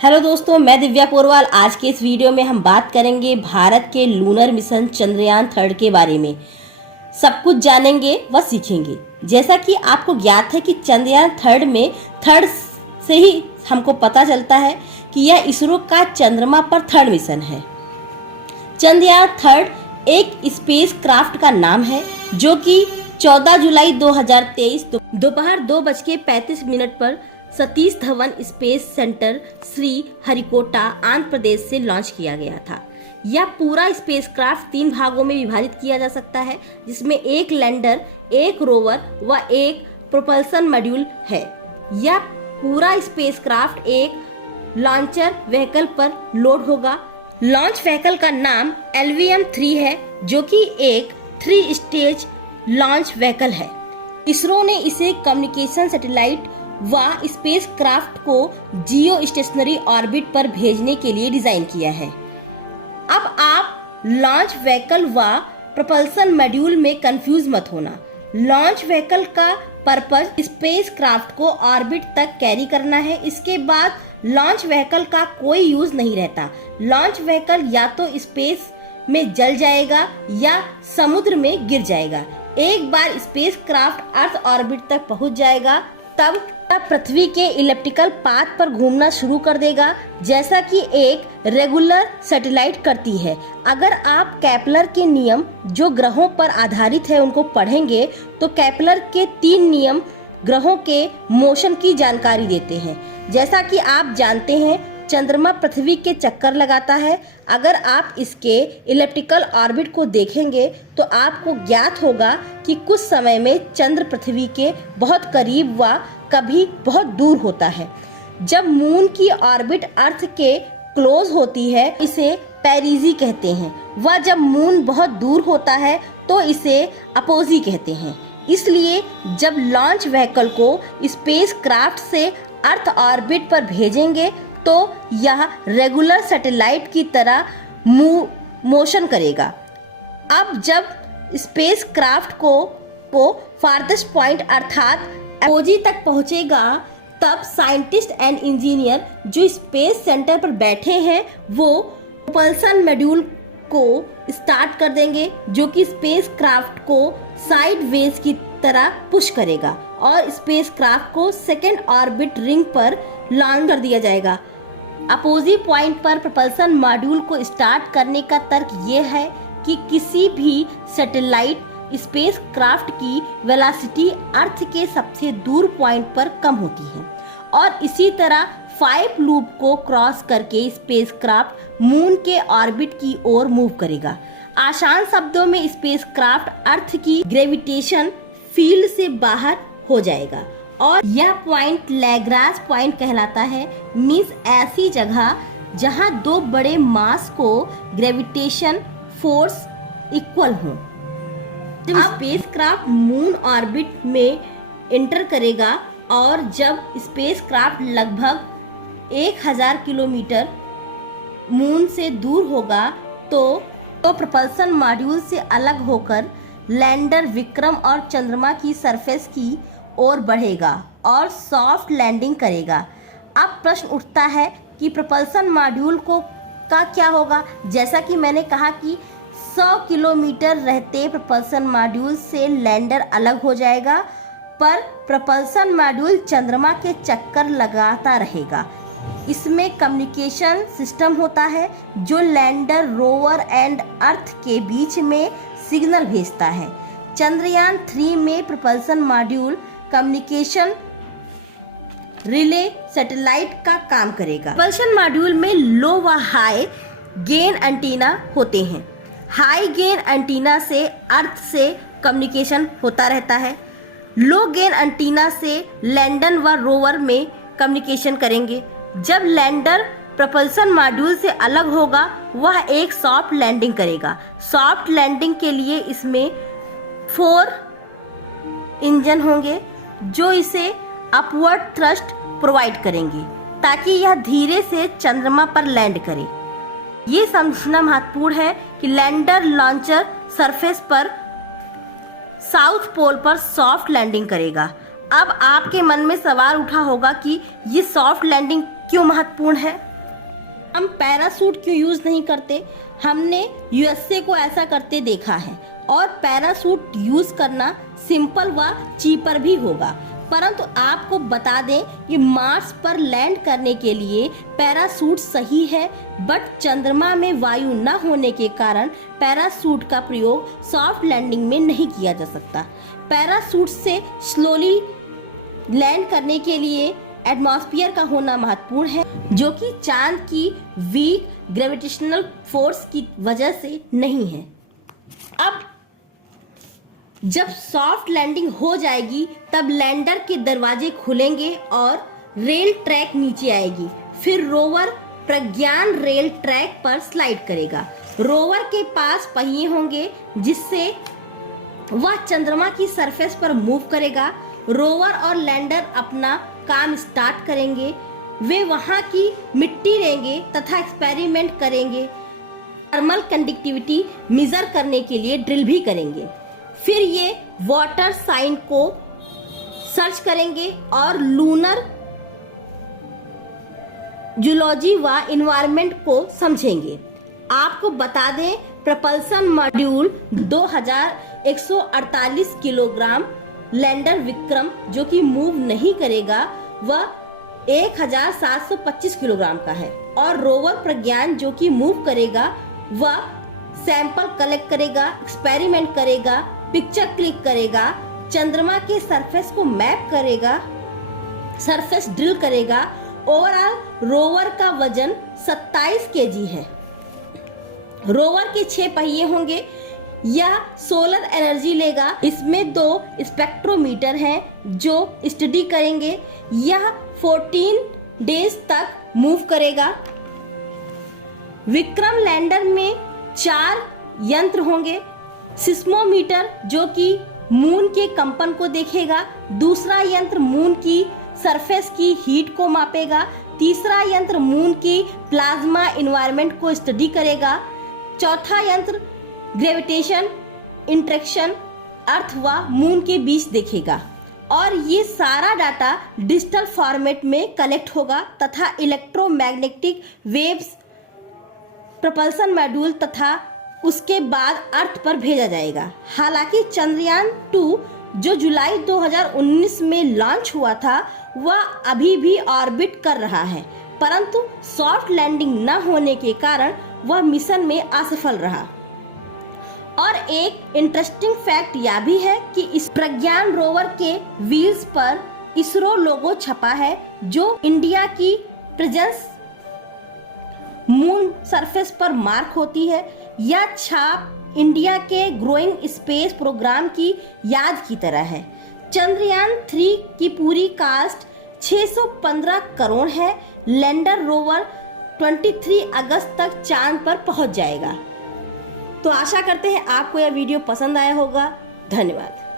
Hello दोस्तों, मैं दिव्या पोरवाल। आज के इस वीडियो में हम बात करेंगे भारत के लूनर मिशन चंद्रयान-3 के बारे में। सब कुछ जानेंगे व सीखेंगे। जैसा कि आपको ज्ञात है कि चंद्रयान-3 में थर्ड से ही हमको पता चलता है कि यह इसरो का चंद्रमा पर थर्ड मिशन है। चंद्रयान-3 एक स्पेस क्राफ्ट का नाम है जो कि 14 जुलाई 2023 दोपहर 2:35 पर सतीश धवन स्पेस सेंटर श्री हरिकोटा आंध्र प्रदेश से लॉन्च किया गया था। यह पूरा स्पेसक्राफ्ट 3 भागों में विभाजित किया जा सकता है, जिसमें एक लैंडर, एक रोवर व एक प्रोपल्सन मॉड्यूल है। यह पूरा स्पेसक्राफ्ट एक लॉन्चर व्हीकल पर लोड होगा। लॉन्च व्हीकल का नाम LVM-3 है, जो कि एक 3 स्टेज लॉन्च व्हीकल है। इसरो ने इसे कम्युनिकेशन सैटेलाइट व स्पेस क्राफ्ट को जियो स्टेशनरी ऑर्बिट पर भेजने के लिए डिजाइन किया है। अब आप लॉन्च व्हीकल व प्रोपल्सन मॉड्यूल में कंफ्यूज मत होना। लॉन्च व्हीकल का पर्पस स्पेस क्राफ्ट को ऑर्बिट तक कैरी करना है। इसके बाद लॉन्च व्हीकल का कोई यूज नहीं रहता। लॉन्च व्हीकल या तो स्पेस में जल जाएगा या समुद्र में गिर जाएगा। एक बार स्पेस क्राफ्ट अर्थ ऑर्बिट तक पहुंच जाएगा तब पृथ्वी के इलिप्टिकल पाथ पर घूमना शुरू कर देगा, जैसा कि एक रेगुलर सैटेलाइट करती है। अगर आप केपलर के नियम जो ग्रहों पर आधारित है उनको पढ़ेंगे तो केपलर के 3 नियम ग्रहों के मोशन की जानकारी देते हैं। जैसा कि आप जानते हैं, चंद्रमा पृथ्वी के चक्कर लगाता है। अगर आप इसके इलिप्टिकल ऑर्बिट को देखेंगे तो आपको ज्ञात होगा कि कुछ समय में चंद्र पृथ्वी के बहुत करीब व कभी बहुत दूर होता है। जब मून की ऑर्बिट अर्थ के क्लोज होती है इसे पेरिजी कहते हैं, व जब मून बहुत दूर होता है तो इसे अपोजी कहते हैं। इसलिए जब लॉन्च व्हीकल को स्पेस क्राफ्ट से अर्थ ऑर्बिट पर भेजेंगे तो यह रेगुलर सैटेलाइट की तरह मोशन करेगा। अब जब स्पेस क्राफ्ट को फारदेस्ट पॉइंट अर्थात अपोजी तक पहुंचेगा, तब साइंटिस्ट एंड इंजीनियर जो स्पेस सेंटर पर बैठे हैं वो प्रोपल्सन मॉड्यूल को स्टार्ट कर देंगे, जो कि स्पेस क्राफ्ट को साइड वेज की तरह पुश करेगा और स्पेस क्राफ्ट को सेकेंड ऑर्बिट रिंग पर लॉन्च कर दिया जाएगा। अपोजी पॉइंट पर प्रोपल्सन मॉड्यूल को स्टार्ट करने का तर्क ये है कि किसी भी सैटेलाइट स्पेस क्राफ्ट की वेलोसिटी अर्थ के सबसे दूर पॉइंट पर कम होती है और इसी तरह 5 लूप को क्रॉस करके स्पेस क्राफ्ट मून के ऑर्बिट की ओर मूव करेगा। आसान शब्दों में स्पेस क्राफ्ट अर्थ की ग्रेविटेशन फील्ड से बाहर हो जाएगा और यह पॉइंट लैग्रांज पॉइंट कहलाता है। मींस ऐसी जगह जहां 2 बड़े मास को ग्रेविटेशन फोर्स इक्वल हो। जब स्पेसक्राफ्ट मून ऑर्बिट में एंटर करेगा और जब स्पेसक्राफ्ट लगभग 1000 किलोमीटर मून से दूर होगा तो प्रोपल्सन मॉड्यूल से अलग होकर लैंडर विक्रम और चंद्रमा की सरफेस की ओर बढ़ेगा और सॉफ्ट लैंडिंग करेगा। अब प्रश्न उठता है कि प्रोपल्सन मॉड्यूल का क्या होगा। जैसा कि मैंने कहा कि 100 किलोमीटर रहते प्रोपल्सन मॉड्यूल से लैंडर अलग हो जाएगा, पर प्रोपल्सन मॉड्यूल चंद्रमा के चक्कर लगाता रहेगा। इसमें कम्युनिकेशन सिस्टम होता है जो लैंडर, रोवर एंड अर्थ के बीच में सिग्नल भेजता है। चंद्रयान-3 में propulsion module communication relay satellite का काम करेगा। प्रोपल्सन मॉड्यूल में लो व हाई गेन एंटीना होते हैं। हाई गेन एंटीना से अर्थ से कम्युनिकेशन होता रहता है। लो गेन एंटीना से लैंडर व रोवर में कम्युनिकेशन करेंगे। जब लैंडर प्रोपल्सन मॉड्यूल से अलग होगा वह एक सॉफ्ट लैंडिंग करेगा। सॉफ्ट लैंडिंग के लिए इसमें 4 इंजन होंगे जो इसे अपवर्ड थ्रस्ट प्रोवाइड करेंगे ताकि यह धीरे से चंद्रमा पर लैंड करे। ये समझना महत्वपूर्ण है कि लैंडर लॉन्चर सरफेस पर साउथ पोल पर सॉफ्ट लैंडिंग करेगा। अब आपके मन में सवाल उठा होगा कि ये सॉफ्ट लैंडिंग क्यों महत्वपूर्ण है। हम पैरासूट क्यों यूज़ नहीं करते? हमने यूएसए को ऐसा करते देखा है और पैरासूट यूज़ करना सिंपल व चीपर भी होगा। परंतु आपको बता दें कि मार्स पर लैंड करने के लिए पैरासूट सही है, बट चंद्रमा में वायु न होने के कारण पैरासूट का प्रयोग सॉफ्ट लैंडिंग में नहीं किया जा सकता। पैरासूट से स्लोली लैंड करने के लिए एटमॉस्फेयर का होना महत्वपूर्ण है, जो कि चांद की वीक ग्रेविटेशनल फोर्स की वजह से नहीं है। अब जब सॉफ्ट लैंडिंग हो जाएगी तब लैंडर के दरवाजे खुलेंगे और रेल ट्रैक नीचे आएगी। फिर रोवर प्रज्ञान रेल ट्रैक पर स्लाइड करेगा। रोवर के पास पहिए होंगे जिससे वह चंद्रमा की सरफेस पर मूव करेगा। रोवर और लैंडर अपना काम स्टार्ट करेंगे। वे वहां की मिट्टी लेंगे तथा एक्सपेरिमेंट करेंगे। थर्मल कंडक्टिविटी मेजर करने के लिए ड्रिल भी करेंगे। फिर ये वाटर साइन को सर्च करेंगे और लूनर जूलॉजी व इन्वायरमेंट को समझेंगे। आपको बता दें propulsion module 2148 kilogram, lander Vikram जो कि मूव नहीं करेगा वह 1725 किलोग्राम का है, और रोवर प्रज्ञान जो कि मूव करेगा वह सैंपल कलेक्ट करेगा, एक्सपेरिमेंट करेगा, पिक्चर क्लिक करेगा, चंद्रमा के सरफेस को मैप करेगा, सरफेस ड्रिल करेगा। ओवरऑल रोवर का वजन 27 केजी है। रोवर के 6 पहिए होंगे। यह सोलर एनर्जी लेगा। इसमें 2 स्पेक्ट्रोमीटर हैं जो स्टडी करेंगे। यह 14 डेज तक मूव करेगा। विक्रम लैंडर में 4 यंत्र होंगे। सिस्मोमीटर जो कि मून के कंपन को देखेगा। दूसरा यंत्र मून की सरफेस की हीट को मापेगा। तीसरा यंत्र मून की प्लाज्मा एनवायरनमेंट को स्टडी करेगा। चौथा यंत्र ग्रेविटेशन इंटरेक्शन अर्थ व मून के बीच देखेगा। और ये सारा डाटा डिजिटल फॉर्मेट में कलेक्ट होगा तथा इलेक्ट्रोमैग्नेटिक वेव्स प्रपल्सन मॉड्यूल तथा उसके बाद अर्थ पर भेजा जाएगा। हालांकि चंद्रयान 2 जो जुलाई 2019 में लॉन्च हुआ था वह अभी भी ऑर्बिट कर रहा है, परंतु सॉफ्ट लैंडिंग न होने के कारण वह मिशन में असफल रहा। और एक इंटरेस्टिंग फैक्ट यह भी है कि इस प्रज्ञान रोवर के व्हील्स पर इसरो लोगो छपा है, जो इंडिया की प्रेजेंस मून सरफेस पर मार्क होती है। यह छाप इंडिया के ग्रोइंग स्पेस प्रोग्राम की याद की तरह है। चंद्रयान 3 की पूरी कास्ट 615 करोड़ है। लैंडर रोवर 23 अगस्त तक चांद पर पहुंच जाएगा। तो आशा करते हैं आपको यह वीडियो पसंद आया होगा। धन्यवाद।